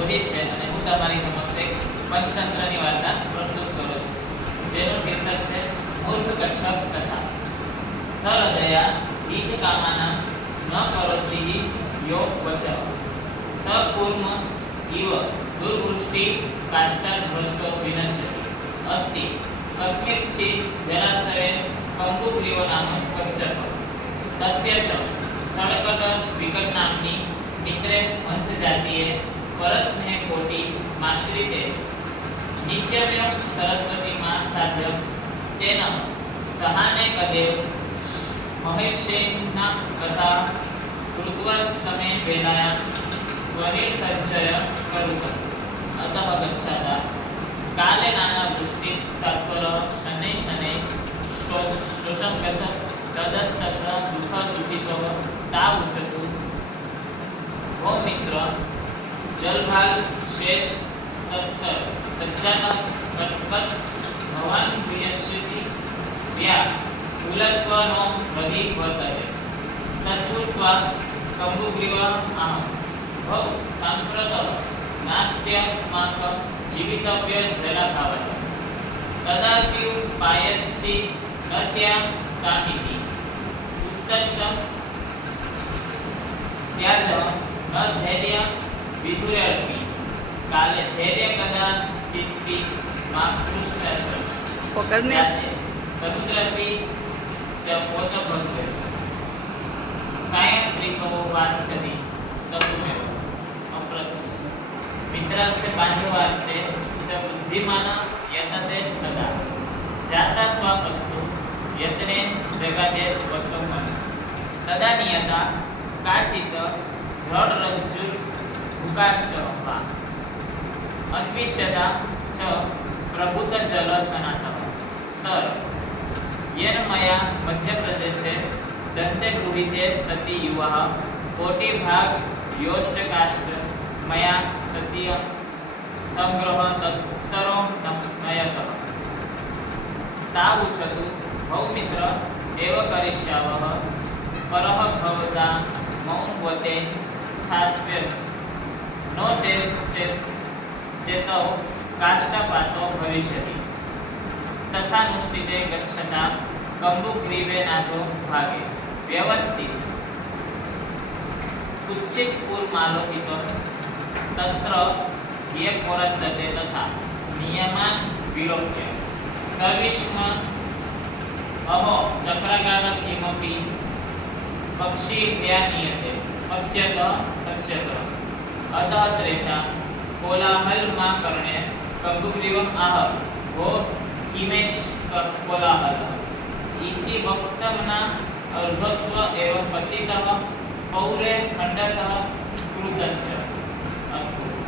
રોહિત છે અને હું તમારી સમક્ષ એક પંચતંત્રની વાર્તા પ્રસ્તુત કરું છું, જેનું શીર્ષક છે મૂર્ખ કચ્છપ કથા. સહૃદયા હિત કામાના ન કરોતિઃ યો વચઃ સકૂર્મ ઇવ દુર્વૃષ્ટિ કાષ્ઠાભ્રષ્ટો વિનશ્યતિ અસ્તિ કસ્મિંશ્ચિદ જલાશये કંબુગ્રીવો નામ કશ્યપ તસ્ય ચ સડકટ વિકટ નામની મિત્રે હંસજાતીએ પરસ્નેહ કોટી માશ્રિતે નિત્યમેવ સરસ્વતી માં સાધ્ય તેન સહાને કદેવ મહેર્ષેના કથા કૃત્વસ્તમે વેલાયા સ્વનિર્સંચય કરુક અતઃ ગચ્છાતા કાલે નાના વૃષ્ટિ સત્વર શનૈ શનૈ શોષમ ગત તદસ્તત્ર દુઃખ દુઃખિતો તા ઉચતુ. ઓ મિત્ર, જલભાગ શેષ તત્સર સજ્જાન કટપટ ભવાન પ્રિયશ્યતિ વ્યા કુલત્વનો હરિ વર્તતે તચ્છુત્વા કંબુગ્રીવ અહં ભવ સાંપ્રત નાસ્ત્યસ્માક જીવિતવ્ય જલાભાવત તદાપ્યુપાયશ્ચિ નત્યા કામિતિ ઉત્તજ્જં ત્યાજ ન ધૈર્ય વિદુરર્પી કાલે ધૈર્ય કદા ચિત્તિ માતૃક્ષેત્ર પકડને સમુદ્રપી ચ પોત ભગવે કાયત્રિકો વાચતિ સમુદ્ર અપ્રત મિત્રાસ્તે બાંધવાસ્તે ચ બુદ્ધિમાન યતતે સદા જાતા સ્વાપસ્તુ યતને જગાદે વચોમન તદા નિયતા કાચિત રડરજ્જુ ભૂકાષ્ઠ અન્વિષ્યતા ચ પ્રભુત જલ સનાતઃ સર યેન મયા મધ્યપ્રદેશે દંતે ગૃહીતે સતી યુવા કોટી ભાગ યોષ્ટકાષ્ઠ મયા સતીય સંગ્રહ તત્સરો નયતઃ તા ઉચતુ ભૌમિત્ર એવ કરિષ્યાવઃ પરઃ ભવતા મૌનવતે સ્થાત્વ્ય નો ચેતૌ કાષ્ઠપાતો ભવિષ્યતિ તથાનુષ્ઠિતે ગચ્છતા કંબુગ્રીવે નાથો ભાગે વ્યવસ્થિત कुच्चित पूर्वमालोकितो तत्र ये पुरस्ते तथा नियमान विलोक्य सविष्म अहो चक्रगान किमपि पक्षी व्यानीयते पश्यत पश्यत अतः त्रेषा कोलाहल मा करणे कंबुग्रीवम् आह वो किमेश कोलाहल इति वक्तव्ना अर्धत्व एवं पतितः पौरे खंडतः कृतश्च.